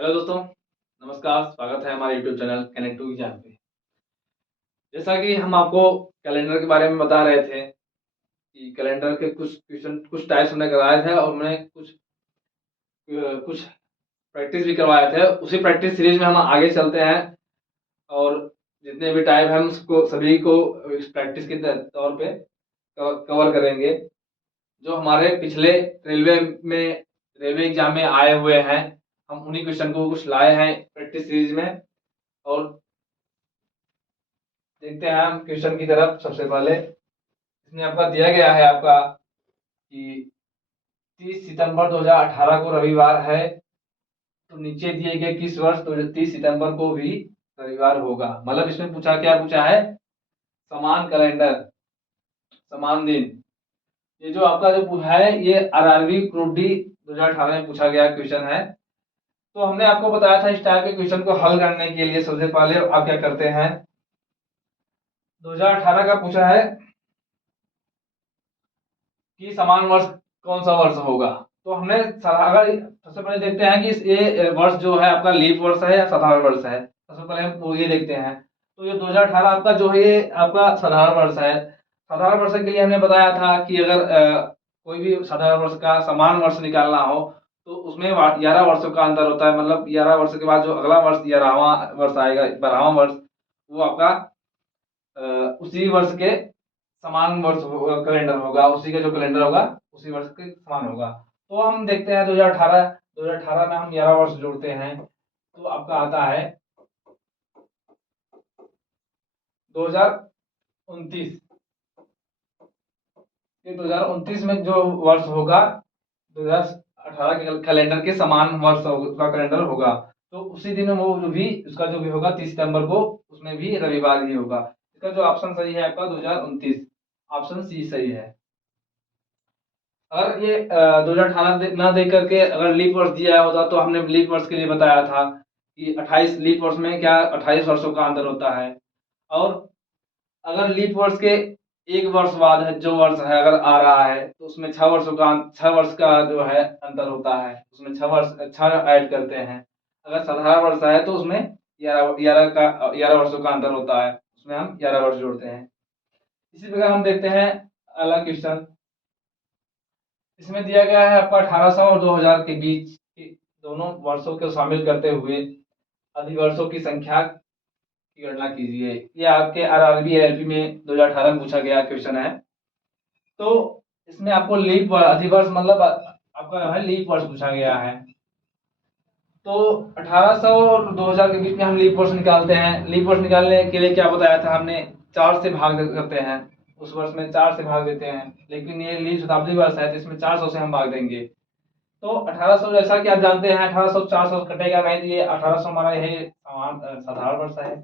Hello दोस्तों, नमस्कार। स्वागत है हमारे YouTube channel connect to exam पे। जैसा कि हम आपको कैलेंडर के बारे में बता रहे थे कि कैलेंडर के कुछ क्वेश्चन कुछ टाइप्स हमने कराए थे और हमने कुछ प्रैक्टिस भी करवाए थे। उसी प्रैक्टिस सीरीज में हम आगे चलते हैं और जितने भी टाइप हैं हम उसको सभी को इस प्रैक्टिस के तौर पे कवर करेंगे। जो हमारे पिछले रेलवे एग्जाम में आए हुए हैं, हम उन्हीं क्वेश्चन को कुछ लाए हैं प्रैक्टिस सीरीज में। और देखते हैं हम क्वेश्चन की तरफ। सबसे पहले इसमें आपका दिया गया है आपका कि 30 सितंबर 2018 को रविवार है, तो नीचे दिए गए किस वर्ष तो 30 सितंबर को भी रविवार होगा। मतलब इसमें क्या पूछा है, समान कैलेंडर, समान दिन। ये जो आपका जो पूछा है ये आरआरबी ग्रुप डी 2018 में पूछा गया क्वेश्चन है। तो हमने आपको बताया था इस टाइप के क्वेश्चन को हल करने के लिए सबसे पहले आप क्या करते हैं। 2018 का पूछा है कि समान वर्ष कौन सा वर्ष होगा। तो हमने अगर सबसे पहले देखते हैं कि ये वर्ष जो है आपका लीप वर्ष है या साधारण वर्ष है। सबसे पहले हम वो ये देखते हैं। तो ये 2018 आपका जो है ये आपका साधारण वर्ष है। साधारण वर्ष के लिए हमने बताया था कि अगर कोई भी साधारण वर्ष का समान वर्ष निकालना हो तो उसमें 11 वर्षों का अंतर होता है। मतलब 11 वर्ष के बाद जो अगला वर्ष 11वां वर्ष आएगा, 12वां वर्ष, वो आपका उसी वर्ष के समान वर्ष कैलेंडर होगा, उसी का जो कैलेंडर होगा उसी वर्ष के समान होगा। तो हम देखते हैं 2018 में हम 11 वर्ष जोड़ते हैं तो आपका आता है 2029। ये 2029 में जो वर्ष होगा 2018 के कैलेंडर के समान वर्ष का कैलेंडर होगा। तो उसी दिन वो जो भी उसका जो भी होगा 30 सितंबर को, उसमें भी रविवार ही होगा। इसका जो ऑप्शन सही है आपका 2029, ऑप्शन सी सही है। अगर ये 2018 ना दे करके अगर लीप वर्ष दिया होता तो हमने लीप वर्ष के लिए बताया था कि 28 लीप वर्ष में क्या 28 वर्षों का अंतर होता है। और अगर लीप वर्ष के एक वर्ष बाद है जो वर्ष है अगर आ रहा है तो उसमें 6 वर्ष का जो है अंतर होता है, उसमें 6 ऐड करते हैं। अगर साधारण वर्ष है तो उसमें 11 वर्षों का अंतर होता है, उसमें हम 11 वर्ष जोड़ते हैं। इसी प्रकार हम देखते हैं अगला क्वेश्चन। इसमें दिया गया है आपका 1800 और 2000 के बीच के दोनों वर्षों को शामिल करते हुए अधिवर्षों की संख्या की गणना कीजिए। ये आपके आरआरबी एलपी में 2018 में पूछा गया क्वेश्चन है। तो इसमें आपको अधिवर्ष मतलब आपका है लीप वर्ष पूछा गया है। तो 1800 और 2000 के बीच में हम लीप वर्ष निकालते हैं। लीप वर्ष निकालने के लिए क्या बताया था हमने, 4 से भाग करते हैं। उस वर्ष में 4 से भाग देते हैं, लेकिन ये लीप शताब्दी वर्ष है तो इसमें 400 से हम भाग देंगे। तो 1800 जैसा कि आप जानते हैं 1800 400 कटेगा नहीं, तो ये 1800 हमारा यही समान साधारण वर्ष है।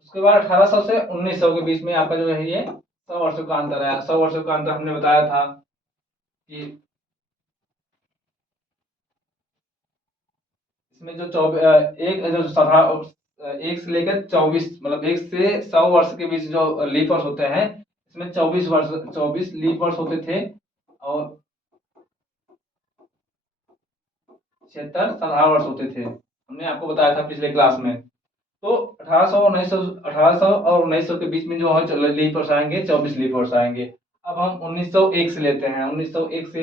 उसके बाद 1800 से 1900 के बीच में आपका जो है ये 100 वर्षों का अंतर है। 100 वर्षों का अंतर हमने बताया था कि इसमें जो एक जो साधारण एक से लेकर 24 मतलब 1 से 100 वर्ष के बीच जो लीप वर्ष होते हैं, इसमें 24 लीप वर्ष होते थे और 76 साधारण वर्ष होते थे। हमने आपको बताया था पिछले क्लास में। तो 1800 और 1900 के बीच में जो है लीप वर्ष आएंगे 24 लीप वर्ष आएंगे। अब हम 1901 से लेते हैं। 1901 से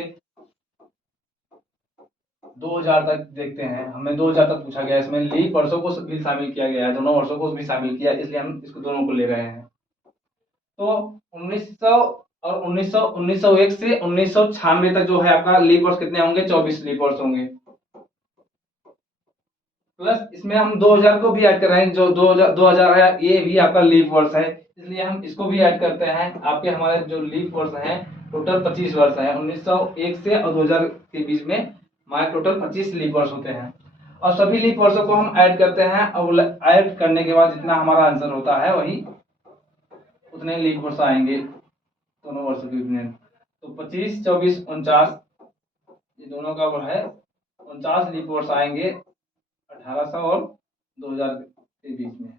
2000 तक देखते हैं। हमें 2000 तक पूछा गया, इसमें लीप वर्षों को भी शामिल किया गया है, दोनों वर्षों को भी शामिल किया, इसलिए हम इसको दोनों को ले रहे हैं। तो 1900 और 1901 से 1996 तक जो है आपका लीप वर्ष कितने होंगे, 24 लीप वर्ष होंगे। प्लस इसमें हम 2000 को भी ऐड कर रहे हैं, जो 2000 है ये भी आपका लीप वर्ष है, इसलिए हम इसको भी ऐड करते हैं। आपके हमारे जो लीप वर्ष हैं टोटल 25 वर्ष है। 1901 से और 2000 के बीच में हमारे टोटल 25 लीप वर्ष होते हैं। और सभी लीप वर्षों को हम ऐड करते हैं और ऐड करने के बाद जितना हमारा आंसर होता है वही उतने लीप वर्ष आएंगे दोनों वर्षों के बीच में। तो 25 24 49 ये दोनों का वो है 49 लीप वर्ष आएंगे 1800 और 2000 के बीच में,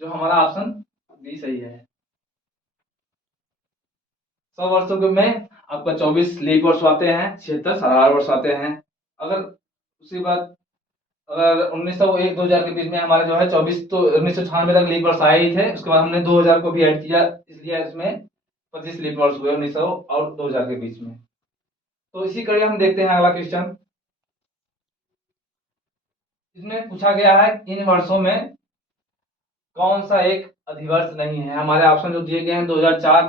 जो हमारा ऑप्शन बी सही है। 100 वर्षों के में आपका 24 लीप वर्ष आते हैं, 76 साधारण वर्ष आते हैं। अगर उसी बात अगर 1901-2000 के बीच में हमारे जो है 24 तो 1996 तक लीप वर्ष आए ही थे, उसके बाद हमने 2000 को भी ऐड किया, इसलिए इसमें 25 लीप वर्ष हुए 1900 और 2000 के बीच में। तो इसी कड़ी हम देखते हैं अगला क्वेश्चन। इसमें पूछा गया है इन वर्षों में कौन सा एक अधिवर्ष नहीं है। हमारे ऑप्शन जो दिए गए हैं 2004,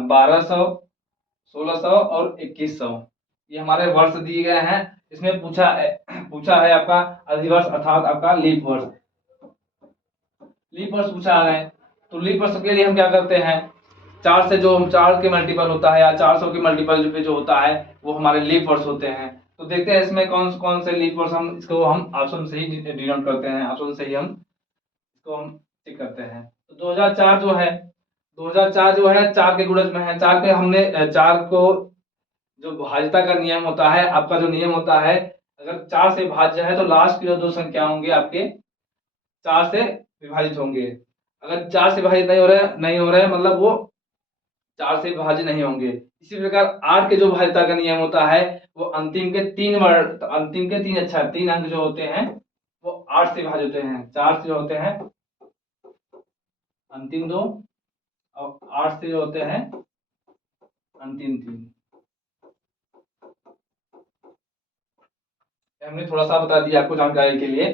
1200, 1600 और 2100, ये हमारे वर्ष दिए गए हैं। इसमें पूछा है आपका अधिवर्ष अर्थात आपका लीप वर्ष। लीप वर्ष पूछा है तो लीप वर्ष के लिए हम क्या करते हैं, 4 से जो 4 के मल्टीपल होता है या 400 के मल्टीपल पे जो होता है वो हमारे लीप वर्ष होते हैं। तो देखते हैं इसमें कौन कौन से लीप वर्ष, हम इसको हम ऑप्शन से ही डिनोट करते हैं, ऑप्शन से ही हम इसको हम चेक करते हैं। तो 2004 जो है, 2004 जो है 4 के गुणज में है। 4 के हमने 4 को जो भाज्यता का नियम होता है, आपका जो नियम होता है, अगर 4 से भाज्य है तो लास्ट की जो दो संख्या होंगे आपके 4 से विभाजित होंगे। अगर 4 से विभाजित नहीं हो रहे मतलब वो 4 से विभाजित नहीं होंगे। इसी प्रकार 8 के जो भाज्यता का नियम होता है वो अंतिम के 3 वर्ड, अंतिम के 3 अंक जो होते हैं वो 8 से विभाजित होते हैं। 4 से जो होते हैं अंतिम 2 और 8 से जो होते हैं अंतिम 3। हमने थोड़ा सा बता दिया आपको जानकारी के लिए।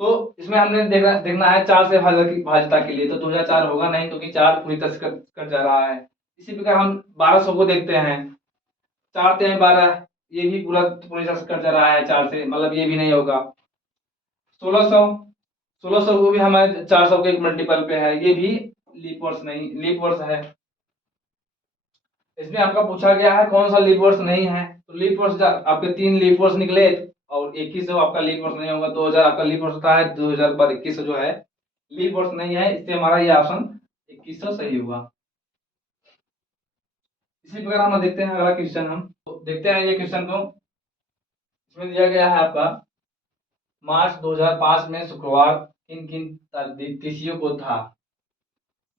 तो इसमें हमने देखना है 4 से भाज्यता के लिए, तो 2004 होगा नहीं क्योंकि 4 पूरी तरह से कट जा रहा है। इसी प्रकार हम 1200 को देखते हैं, 4 3 12, ये भी पूरी तरह से कट जा रहा है 4 से, मतलब ये भी नहीं होगा। 1600 को भी हमारे 400 के एक मल्टीपल पे है, ये भी लीप वर्ष नहीं, लीप वर्ष है। इसमें आपका पूछा गया है कौन सा लीप वर्ष नहीं है, तो लीप वर्ष आपके 3 लीप वर्ष निकले और 2100 आपका लीप वर्ष नहीं होगा। 2000 आपका लीप वर्ष होता है, 2000 पर 2100 जो है लीप वर्ष नहीं है, इससे हमारा ये ऑप्शन 2100 सही हुआ। इसी प्रकार हम देखते हैं अगला क्वेश्चन, हम तो देखते हैं ये क्वेश्चन को। इसमें दिया गया है आपका मार्च 2005 में शुक्रवार किन किन तिथियों को था।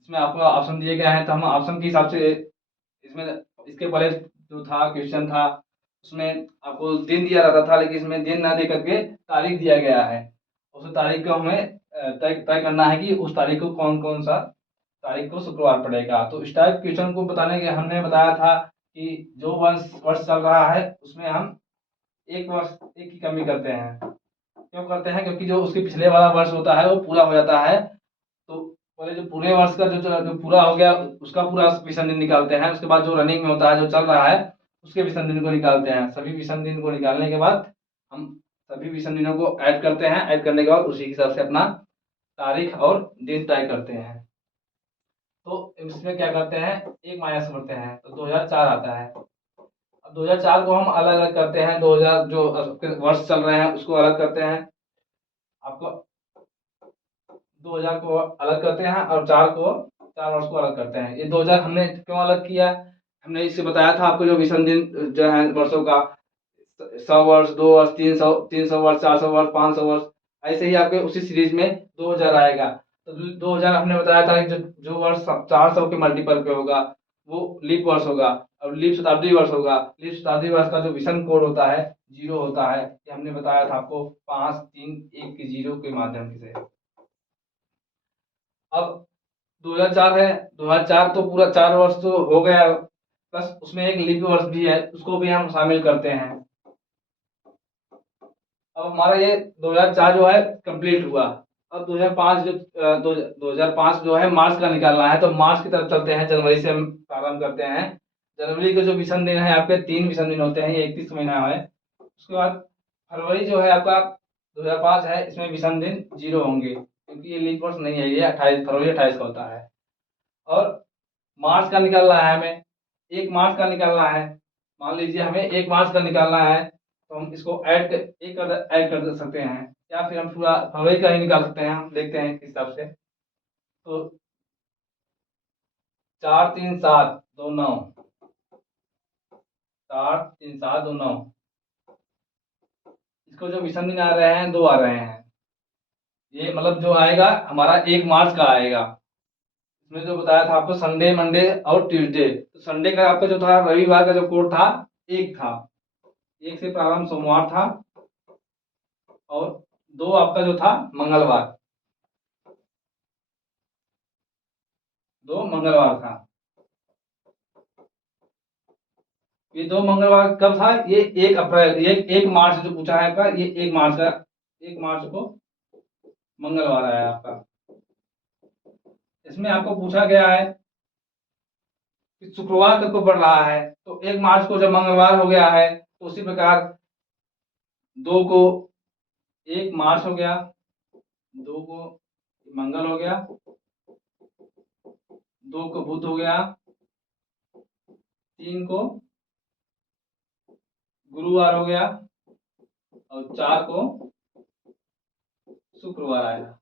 इसमें आपको ऑप्शन दिए गए हैं, तो हम ऑप्शन के हिसाब से इसमें इसके पहले जो था क्वेश्चन था उसमें आपको दिन दिया रहता था, लेकिन इसमें दिन ना दे करके तारीख दिया गया है। उस तारीख को हमें तय करना है कि उस तारीख को कौन कौन सा तारीख को शुक्रवार पड़ेगा। तो इस टाइप क्वेश्चन को बताने के हमने बताया था कि जो वर्ष चल रहा है उसमें हम एक की कमी करते हैं। क्यों करते हैं, क्योंकि जो उसके पिछले वाला वर्ष होता है वो पूरा हो जाता है, तो पहले जो पूरे वर्ष का जो पूरा हो गया उसका पूरा विषम दिन निकालते हैं, उसके बाद जो रनिंग में होता है जो चल रहा है उसके विषम दिन को निकालते हैं। सभी विषम दिन को निकालने के बाद हम सभी विषम दिनों को ऐड करते हैं, ऐड करने के बाद उसी हिसाब से अपना तारीख और दिन तय करते हैं। तो इसमें क्या करते हैं, एक माइनस करते हैं तो 2004 आता है। अब 2004 को हम अलग अलग करते हैं, 2000 जो वर्ष चल रहे हैं उसको अलग करते हैं, आपको 2000 को अलग करते हैं और 4 वर्ष को अलग करते हैं। ये 2000 हमने क्यों अलग किया, हमने इससे बताया था आपको जो विषम दिन जो है वर्षों का 100 वर्ष, 2 वर्ष, 300 वर्ष, 400 वर्ष, 500 वर्ष, ऐसे ही आपके उसी सीरीज में 2000 आएगा। तो 2000 हमने बताया था कि जो वर्ष 400 के मल्टीपल पे होगा वो लीप वर्ष होगा और लीप शताब्दी वर्ष होगा। लीप शताब्दी वर्ष का जो विषम कोड होता है 0 होता है, ये हमने बताया था आपको 5 3 1 के 0 के माध्यम से। अब 2004 है, 2004 तो पूरा 4 वर्ष तो हो गया, प्लस उसमें एक लीप वर्ष भी है, उसको भी हम शामिल करते हैं। अब हमारा ये 2004 जो है कंप्लीट हुआ। अब 2005 2005 जो है मार्च का निकालना है, तो मार्च की तरफ चलते हैं, जनवरी से हम प्रारंभ करते हैं। जनवरी के जो विषम दिन है आपके 3 विषम दिन होते हैं, ये 31 महीना है। उसके बाद फरवरी जो है आपका 2005 है, इसमें विषम दिन 0 होंगे क्योंकि ये लीप वर्ष नहीं है, ये 28 फरवरी 28 का होता है। और मार्च का निकालना है हमें, 1 मार्च का निकालना है। मान लीजिए हमें 1 मार्च का निकालना है तो हम इसको ऐड कर सकते हैं, या फिर हम पूरा फरवरी का ही निकाल सकते हैं। हम देखते हैं किस हिसाब से, तो 4 3 7 2 9, 4 3 7 2 9, इसको जो विषम दिन आ रहे हैं 2 आ रहे हैं, ये मतलब जो आएगा हमारा 1 मार्च का आएगा। इसमें जो बताया था आपको संडे, मंडे और ट्यूसडे। तो संडे का आपका जो था, रविवार का जो कोड था, एक था, एक से प्रारंभ सोमवार था, और दो आपका जो था मंगलवार, दो मंगलवार था। ये दो मंगलवार कब था? ये 1 अप्रैल, ये 1 मार्च जो पूछा है आपका, ये 1 मार्च का, 1 मार्च को मंगलवार आया आपका। इसमें आपको पूछा गया है कि शुक्रवार कब को पड़ रहा है, तो 1 मार्च को जब मंगलवार हो गया है, तो उसी प्रकार 2 को 1 मार्च हो गया, 2 को मंगल हो गया, 2 को बुध हो गया, 3 को गुरुवार हो गया, और 4 को शुक्रवार आया।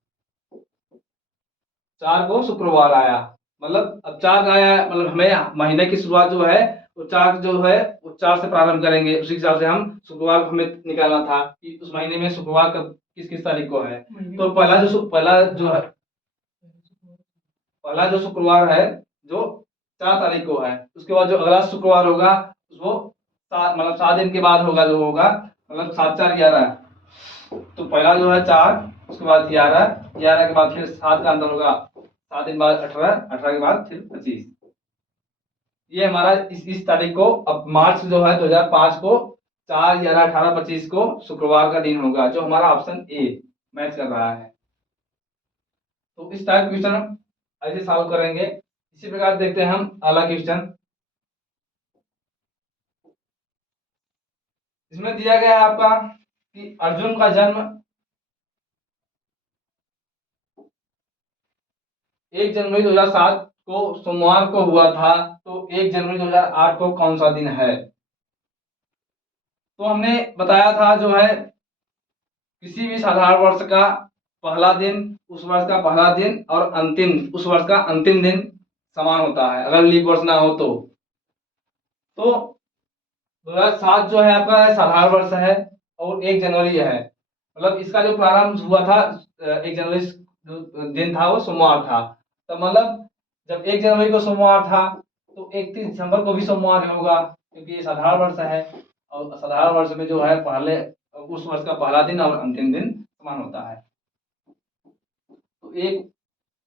4 को शुक्रवार आया, मतलब अब 4 का आया, मतलब हमें महीने की शुरुआत जो है वो 4 जो है वो 4 से प्रारंभ करेंगे। उसी हिसाब से हम शुक्रवार को हमें निकालना था कि उस महीने में शुक्रवार कब किस किस तारीख को है। तो पहला जो शुक्रवार है जो 4 तारीख को है, उसके बाद जो अगला शुक्रवार होगा वो मतलब 7 दिन के बाद होगा, जो होगा मतलब 7 4 11। तो पहला जो है 4, उसके बाद 11, 11 के बाद फिर 7 का अंतर होगा, 7 दिन बाद 18, 18 के बाद फिर 25। ये हमारा इस तारीख को, अब मार्च जो है 2005 को 4 11 18 25 को शुक्रवार का दिन होगा, जो हमारा ऑप्शन ए मैच कर रहा है। तो इस टाइप क्वेश्चन हम ऐसे सॉल्व करेंगे। इसी प्रकार देखते हैं हम अगला क्वेश्चन। इसमें दिया गया है आपका कि अर्जुन का जन्म 1 जनवरी 2007 को सोमवार को हुआ था, तो 1 जनवरी 2008 को कौन सा दिन है? तो हमने बताया था जो है किसी भी साधारण वर्ष का पहला दिन, उस वर्ष का पहला दिन और अंतिम, उस वर्ष का अंतिम दिन समान होता है, अगर लीप वर्ष ना हो तो। 2007 जो है आपका साधारण वर्ष है, और 1 जनवरी है, मतलब इसका जो प्रारंभ हुआ था 1 जनवरी जो दिन था वो सोमवार था। तो मतलब जब 1 जनवरी को सोमवार था, तो 31 दिसंबर को भी सोमवार ही होगा, क्योंकि ये साधारण वर्ष है, और साधारण वर्ष में जो है पहले उस वर्ष का पहला दिन और अंतिम दिन समान होता है। तो एक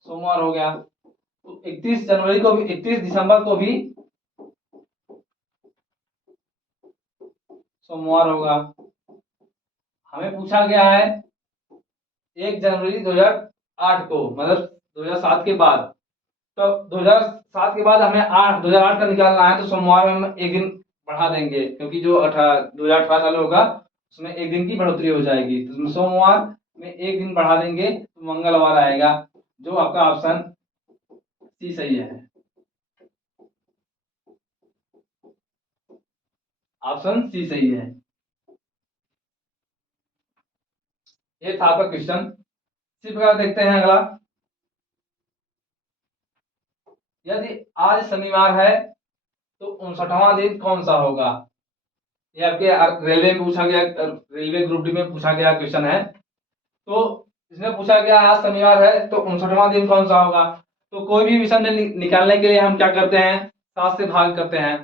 सोमवार हो गया, तो 31 जनवरी को भी, 31 दिसंबर को भी सोमवार होगा। हमें पूछा गया है 1 जनवरी 2008 को, मतलब 2007 के बाद। तो 2007 के बाद हमें 2008 का निकालना है, तो सोमवार में हम एक दिन बढ़ा देंगे, क्योंकि जो 2018 चालू होगा उसमें एक दिन की बढ़ोतरी हो जाएगी, तो सोमवार में एक दिन बढ़ा देंगे तो मंगलवार आएगा, जो आपका ऑप्शन सी सही है। ऑप्शन सी सही है। ये था आपका क्वेश्चन। इसी प्रकार देखते हैं अगला। यदि आज शनिवार है तो 59वां दिन कौन सा होगा? ये आपके रेलवे में पूछा गया, रेलवे ग्रुप डी में पूछा गया क्वेश्चन है। तो इसमें पूछा गया आज शनिवार है तो 59वां दिन कौन सा होगा? तो कोई भी विषम दिन निकालने के लिए हम क्या करते हैं? 7 से भाग करते हैं।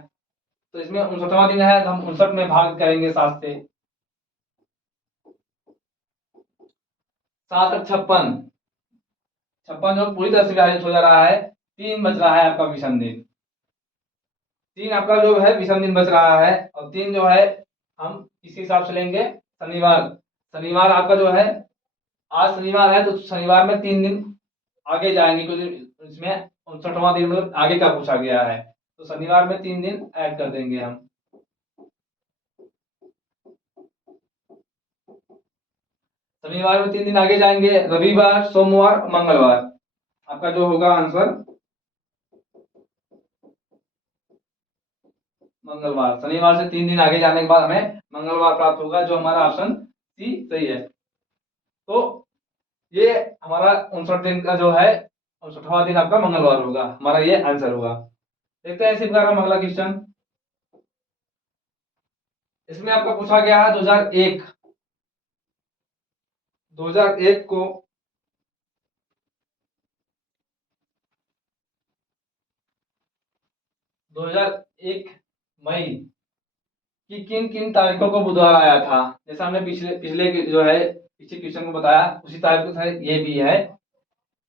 तो इसमें 59वां दिन है, तो हम 59 में भाग करेंगे 7 से। 7 और 56, 56 जो पूरी तरह से विभाजित हो जा रहा है, 3 बच रहा है आपका विषम दिन। 3 आपका जो है विषम दिन बच रहा है, और 3 जो है हम इस हिसाब से लेंगे शनिवार। शनिवार आपका जो है, आज शनिवार है तो शनिवार में 3 दिन आगे जाएंगे, क्योंकि इसमें 59वां दिन मतलब आगे का पूछा गया है, तो शनिवार में 3 दिन ऐड कर देंगे हम। शनिवार में 3 दिन आगे जाएंगे, रविवार, सोमवार, मंगलवार, आपका जो होगा आंसर मंगलवार। शनिवार से 3 दिन आगे जाने के बाद हमें मंगलवार प्राप्त होगा, जो हमारा ऑप्शन सी सही है। तो ये हमारा 59 दिन का जो है, 59वां दिन आपका मंगलवार होगा, हमारा ये आंसर होगा। देखते हैं इसी प्रकार हम अगला क्वेश्चन। इसमें आपका पूछा गया है 2001 को 2001 मई कि किन किन तारीखों को बुधवार आया था। जैसा हमने पिछले पिछले जो है पिछले क्वेश्चन को बताया उसी तारीख को था ये भी है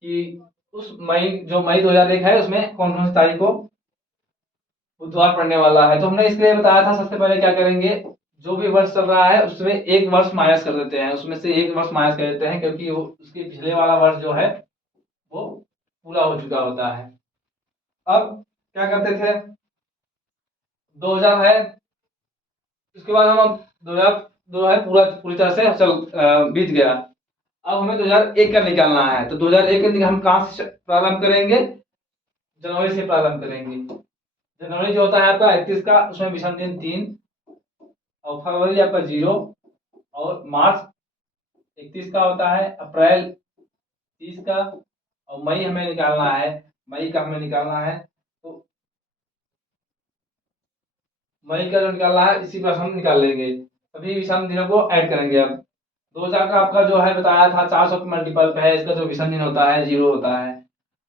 कि उस मई 2001 है उसमें कौन कौन सी तारीख को बुधवार पड़ने वाला है। तो हमने इसके लिए बताया था सबसे पहले क्या करेंगे, जो भी वर्ष चल रहा है उसमें एक वर्ष माइनस कर देते हैं, उसमें से एक वर्ष माइनस कर देते हैं क्योंकि वो उसके पिछले वाला वर्ष जो है वो पूरा हो चुका होता है। अब क्या करते थे, 2000 है, उसके बाद हम 2000 जो है पूरी तरह से बीत गया। अब हमें 2001 का निकालना है, तो 2001 का हम कहाँ से प्रारंभ करेंगे, जनवरी से प्रारंभ करेंगे। जनवरी जो होता है आपका 31 का, उसमें विषम दिन 3, और फरवरी आपका 0, और मार्च 31 का होता है, अप्रैल 30 का, और मई हमें निकालना है, मई का हमें निकालना है। तो मई का जो निकालना है इसी पर हम निकाल लेंगे, सभी विषम दिनों को ऐड करेंगे। अब 2000 का आपका जो है बताया था 400 के मल्टीपल पे है, इसका जो विषम दिन होता है 0 होता है।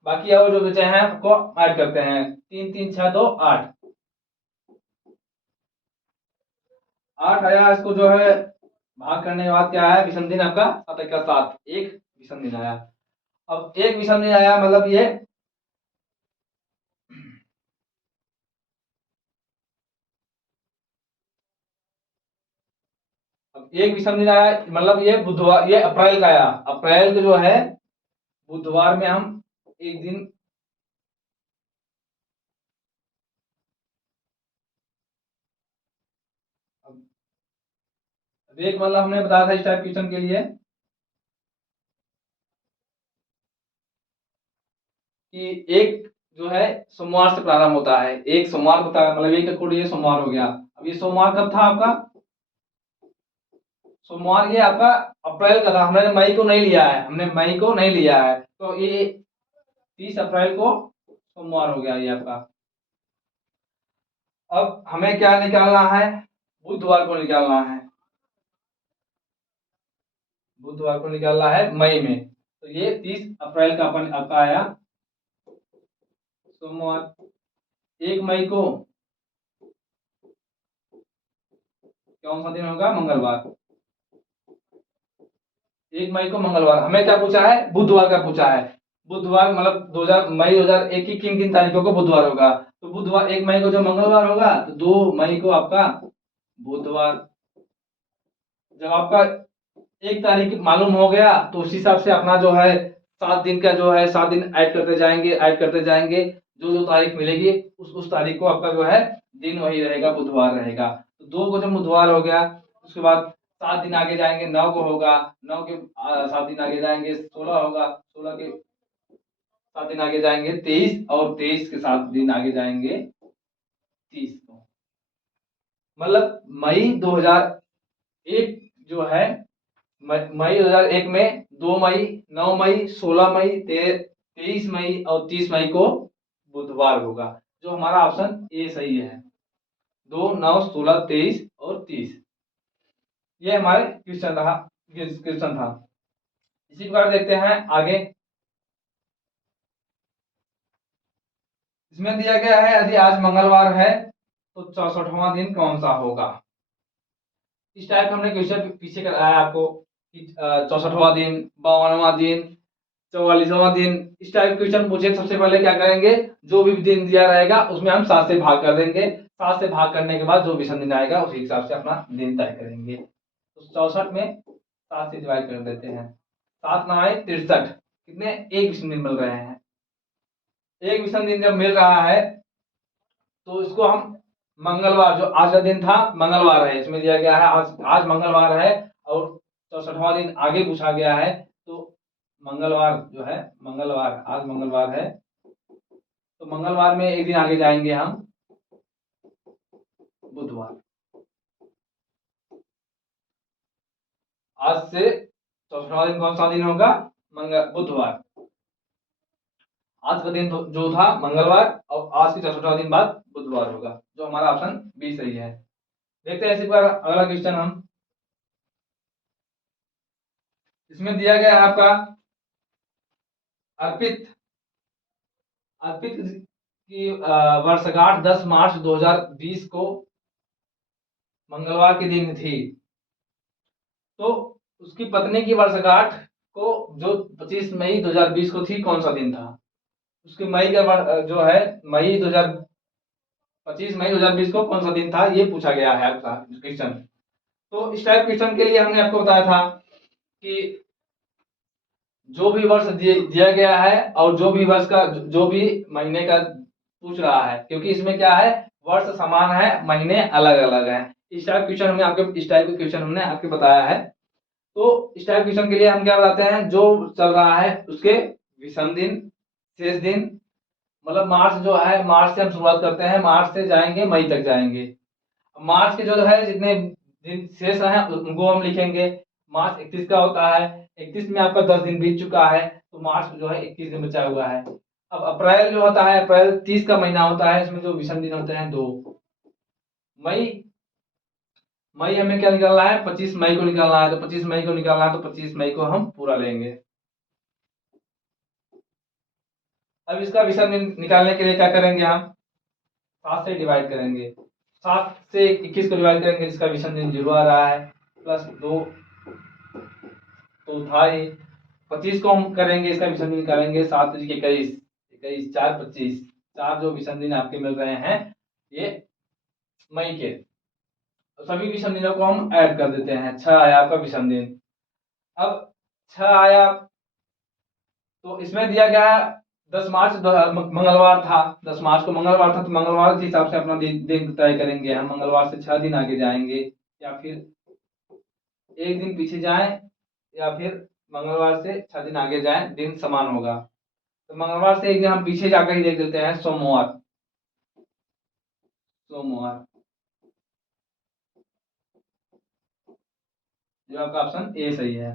बाकी और जो बचे हैं आपको ऐड करते हैं, 3 3 6 2 8, 8 आया। इसको जो है भाग करने के बाद क्या आया, विषम दिन आपका 7 का 7, एक विषम दिन आया। अब एक विषम दिन आया मतलब ये अब एक विषम दिन आया मतलब ये बुधवार, ये अप्रैल का आया। अप्रैल का जो है बुधवार में हम एक दिन, अब एक मतलब हमने बताया था इस टाइप क्वेश्चन के लिए कि एक जो है सोमवार से प्रारंभ होता है, एक सोमवार होता है, मतलब एक का कोड ये सोमवार हो गया। अब ये सोमवार कब था आपका, सोमवार ये आपका अप्रैल का था, हमने मई को नहीं लिया है, हमने मई को नहीं लिया है, तो ये 30 अप्रैल को सोमवार हो गया ये आपका। अब हमें क्या निकालना है, बुधवार को निकालना है, बुधवार को निकालना है मई में। तो ये 30 अप्रैल का अपन आपका आया सोमवार। 1 मई को कौन सा दिन होगा, मंगलवार। 1 मई को मंगलवार, हमें क्या पूछा है, बुधवार का पूछा है। बुधवार मतलब 2000 मई 2001 की किन किन तारीखों को बुधवार होगा, तो बुधवार 1 मई को जो मंगलवार होगा, तो 2 मई को आपका बुधवार। जब आपका एक तारीख मालूम हो गया तो उस हिसाब से अपना जो है 7 दिन का जो है 7 दिन ऐड करते जाएंगे, ऐड करते जाएंगे। जो जो तारीख मिलेगी उस तारीख को आपका जो है दिन वही रहेगा, बुधवार रहेगा। तो 2 को जब बुधवार हो गया, उसके बाद 7 दिन आगे जाएंगे, 9 को होगा, 9 के 7 दिन आगे जाएंगे, 16 होगा, 16 के 7 दिन आगे जाएंगे 23, और 23 के 7 दिन आगे जाएंगे 30 को। मतलब मई 2001 जो है, मई 2001 में 2 मई, 9 मई, 16 मई, 23 मई और 30 मई को बुधवार होगा, जो हमारा ऑप्शन ए सही है। 2, 9, 16, 23 और 30, ये हमारे क्वेश्चन था। इसी प्रकार देखते हैं आगे। इसमें दिया गया है यदि आज मंगलवार है तो 64वां दिन कौन सा होगा। इस टाइप का हमने क्वेश्चन पीछे कराया आपको कि 64वां दिन, 52वां दिन, 44वां दिन, इस टाइप क्वेश्चन पूछे। सबसे पहले क्या करेंगे, जो भी दिन दिया रहेगा उसमें हम 7 से भाग कर देंगे, 7 से भाग करने के बाद जो विषम दिन आएगा उसी हिसाब से अपना दिन तय करेंगे। तो 64 में 7 से डिवाइड कर देते हैं, 7 9 63, कितने, एक विषम दिन मिल रहे हैं। एक विषम दिन जब मिल रहा है तो इसको हम मंगलवार, जो आज का दिन था मंगलवार है, इसमें दिया गया है आज आज मंगलवार है, और 64वां दिन आगे पूछा गया है, तो मंगलवार जो है, मंगलवार आज मंगलवार है, तो मंगलवार में एक दिन आगे जाएंगे हम, बुधवार। आज से 64वां दिन कौन सा दिन होगा, बुधवार। आज का दिन जो था मंगलवार, और आज के 64वां दिन बाद बुधवार होगा, जो हमारा ऑप्शन बी सही है। देखते हैं इसी पर अगला क्वेश्चन हम। इसमें दिया गया है आपका अर्पित, अर्पित उसकी वर्षगांठ 10 मार्च 2020 को मंगलवार के दिन थी। तो उसकी पत्नी की वर्षगांठ को जो 25 मई 2020 को थी, कौन सा दिन था? उसके मई का जो है मई 2000 25 मई 2020 को कौन सा दिन था, ये पूछा गया है आपका क्वेश्चन। तो इस टाइप क्वेश्चन के लिए हमने आपको बताया था कि जो भी वर्ष दिया गया है और जो भी वर्ष का जो भी महीने का पूछ रहा है, क्योंकि इसमें क्या है, वर्ष समान है, महीने अलग अलग हैं। इस टाइप क्वेश्चन हमने आपके इस टाइप के क्वेश्चन हमने आपको बताया है। तो इस टाइप क्वेश्चन के लिए हम क्या बताते हैं, जो चल रहा है उसके विषम दिन, शेष दिन, मतलब मार्च जो है, मार्च से हम शुरुआत करते हैं, मार्च से जाएंगे मई तक जाएंगे। मार्च के जो है जितने दिन शेष हैं उनको हम लिखेंगे। मार्च 31 का होता है, 31 में आपका 10 दिन बीत चुका है, तो मार्च जो है 21 दिन बचा हुआ है। अब अप्रैल जो होता है, अप्रैल 30 का महीना होता है, इसमें जो विषम दिन होते हैं 2। मई मई हमें क्या निकालना है, 25 मई को निकालना है, तो 25 मई को निकालना है, तो 25 मई को हम पूरा लेंगे। अब इसका विषम दिन निकालने के लिए क्या करेंगे, हम 7 से डिवाइड करेंगे। 7 से 21 को डिवाइड करेंगे, जिसका विषम दिन 0 आ रहा है, प्लस 2 तो था ही। 25 को हम करेंगे, इसका विषम दिन निकालेंगे, 7 21 21 4 25, 4 जो विषम दिन आपके मिल रहे हैं ये मई के, तो सभी विषम दिनों को हम ऐड कर देते हैं। 6 आया आपका विषम दिन। अब 6 आया, तो इसमें दिया गया 10 मार्च मंगलवार था, 10 मार्च को मंगलवार था, तो मंगलवार के हिसाब से अपना दिन तय करेंगे। हम मंगलवार से 6 दिन आगे जाएंगे, या फिर एक दिन पीछे जाएं, या फिर मंगलवार से 6 दिन आगे जाएं, दिन समान होगा। तो मंगलवार से एक दिन हम पीछे जाकर ही देख लेते हैं, सोमवार। सोमवार जो आपका ऑप्शन ए सही है।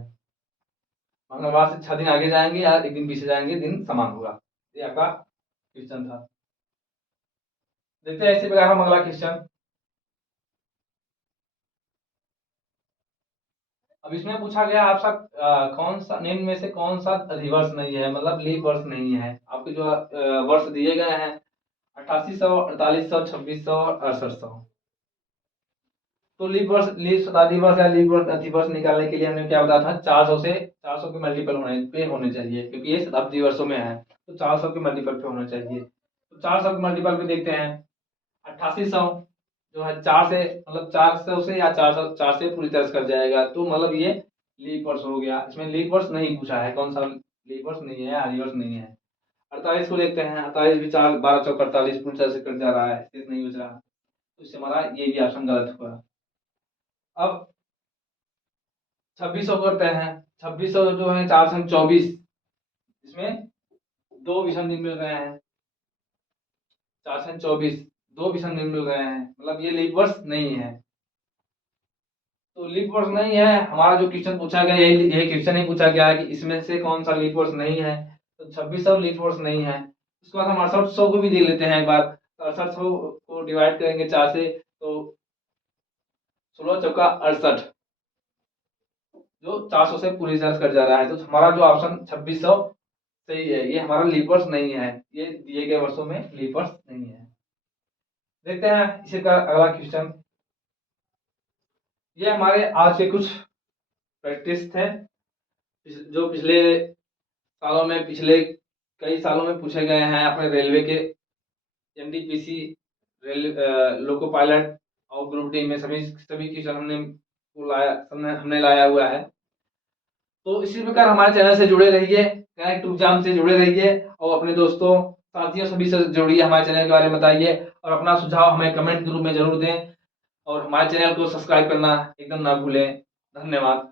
मंगलवार से 6 दिन आगे जाएंगे या एक दिन पीछे जाएंगे, दिन समान होगा। ये आपका क्वेश्चन था। देखते हैं इसी प्रकार हम अगला क्वेश्चन। अब इसमें पूछा गया आपसा कौन सा निम्न में से कौन सा अधिवर्ष नहीं है, मतलब लीप वर्ष नहीं है। आपके जो वर्ष दिए गए हैं 8800, 4800, 2600 और 6800। तो लीप वर्ष, लीप शताब्दी वर्ष या लीप वर्ष अधिवर्ष निकालने के लिए हमने क्या बताया था, 400 से 400 के मल्टीपल होने चाहिए, क्योंकि ये शताब्दी वर्षों में है, तो 400 के मल्टीपल पे होना चाहिए। तो 400 के मल्टीपल पे देखते हैं, 8800 जो है 4 से, मतलब 400 से या 400 4 से पूरी तरह से कट जाएगा, तो मतलब ये लीप वर्ष हो गया। इसमें लीप वर्ष नहीं पूछा है, कौन सा लीप वर्ष नहीं है, आदि वर्ष नहीं है। 48 को देखते हैं, 48 भी 4 12 चौक 48 पूरी तरह से कट जा रहा है, शेष नहीं बच रहा, तो इससे हमारा ये भी ऑप्शन गलत हुआ। अब 2600 करते हैं, 2600 जो है 4 संग 24, इसमें 2 विषम दिन मिल रहे हैं, 4 संग 24 2 विषम दिन मिल रहे हैं, मतलब ये लीप वर्ष नहीं है। तो लीप वर्ष नहीं है, हमारा जो क्वेश्चन पूछा गया यही क्वेश्चन ही पूछा गया है कि इसमें से कौन सा लीप वर्ष नहीं है। तो 2600 लीप वर्ष नहीं है। उसके बाद हम 6800 को भी देख लेते हैं एक बार। 6800 को डिवाइड करेंगे 4 से, तो 16 चौका 68, जो 400 से पूरी तरह कट जा रहा है, तो हमारा जो ऑप्शन 2600 सही है। ये हमारा लीप वर्ष नहीं है, ये दिए गए वर्षों में लीप वर्ष नहीं है। देखते हैं इसी का अगला क्वेश्चन। ये हमारे आज के कुछ प्रैक्टिस थे, जो पिछले सालों में, पिछले कई सालों में पूछे गए हैं अपने रेलवे के एनटीपीसी, लोको पायलट और ग्रुप डी में सभी सभी क्वेश्चन हमने लाया हुआ है। तो इसी प्रकार हमारे चैनल से जुड़े रहिए, कनेक्ट एग्जाम से जुड़े रहिए, और अपने दोस्तों साथियों सभी से जुड़िए, हमारे चैनल के बारे में बताइए, और अपना सुझाव हमें कमेंट के रूप में जरूर दें, और हमारे चैनल को सब्सक्राइब करना एकदम ना भूलें। धन्यवाद।